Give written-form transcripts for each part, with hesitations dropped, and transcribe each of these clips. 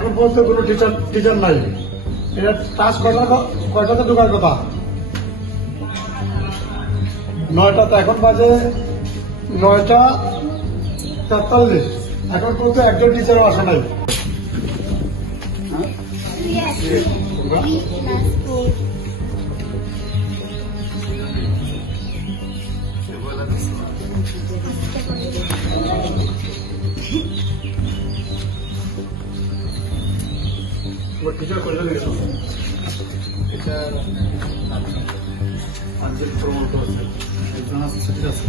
এখন পর্যন্ত কোনো টিচার নাই। এটা ক্লাস কয়টাতে ঢোকার কথা? 9টাতে, এখন বাজে 9:43। এখন পর্যন্ত একজন টিচারও আসে নাই। Yes. Last school. টিচার কয়জন গেছে? এটা আঞ্চলিক প্রমোট আছে, একজন আছে, ছুটি আছে,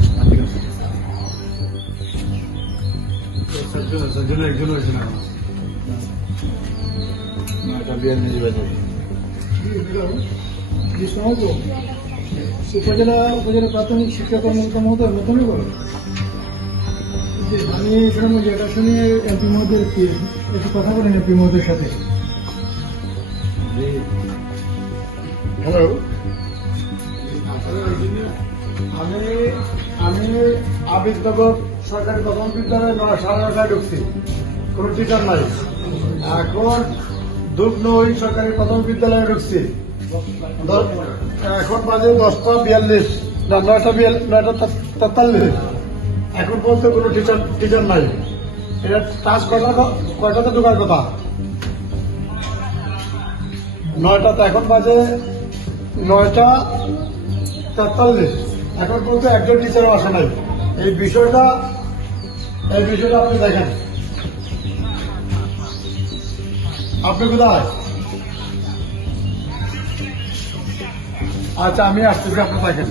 একজন হয়েছে না। এটা বিয়ার নিয়ে যাবে উপজেলা প্রাথমিক শিক্ষা কর্মকর্তা মহোদয় নতুনই করে। আমি এখানে যেটা শুনি এমপি মহোদয়ের একটু কথা বলেন এমপি মহোদয়ের সাথে। হ্যালো, আমি আবিদনগর সরকারি প্রাথমিক বিদ্যালয়ে 9:30 ঢুকছি, কোনো টিচার নাই। এখন দুবনই সরকারি প্রাথমিক বিদ্যালয়ে ঢুকছি, এখন বাজে 10:42 না 9:43। এখন পর্যন্ত কোনো টিচার নাই। এটা ক্লাস কয়টাতে ঢোকার কথা? 9টাতে, এখন বাজে 9:43। এখন পর্যন্ত একজন টিচারও আসে নাই। এই বিষয়টা আপনি দেখেন। আপনি কোথায়? আচ্ছা, আমি আসতেছি, আপনি দেখেন।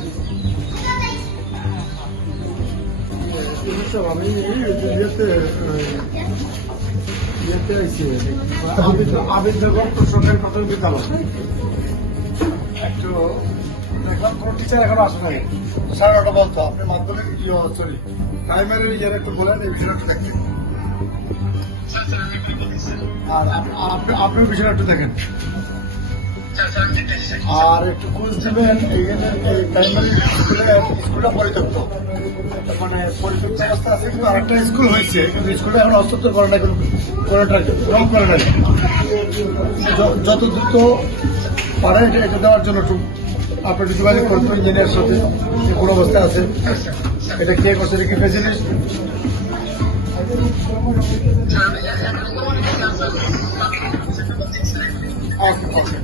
আমি আবিদনগর সরকারি প্রাথমিক বিদ্যালয় একটু দেখলাম কোনো টিচার এখন আসে নাই। 9:30 বলতো আপনি মাধ্যমিক সরি প্রাইমারি ইয়ার একটু বলেন এই বিষয়টা দেখেন, আর আপনি বিষয়টা একটু দেখেন, আর একটু খোঁজ দিবেন। এইখানে প্রাইমারি স্কুলটা পরিত্যক্ত, মানে পরিত্যক্ত অবস্থা আছে, কিন্তু আরেকটা স্কুল হয়েছে, কিন্তু স্কুলটা এখন অস্তিত্ব করে না, রং করে নাই। যত দ্রুত পারে এটা দেওয়ার জন্য একটু আপনি একটু যোগাযোগ করতে ইঞ্জিনিয়ার সাথে, কোন অবস্থায় আছে, এটা কে করছে, এটা কি ফেসিলিটি? ওকে,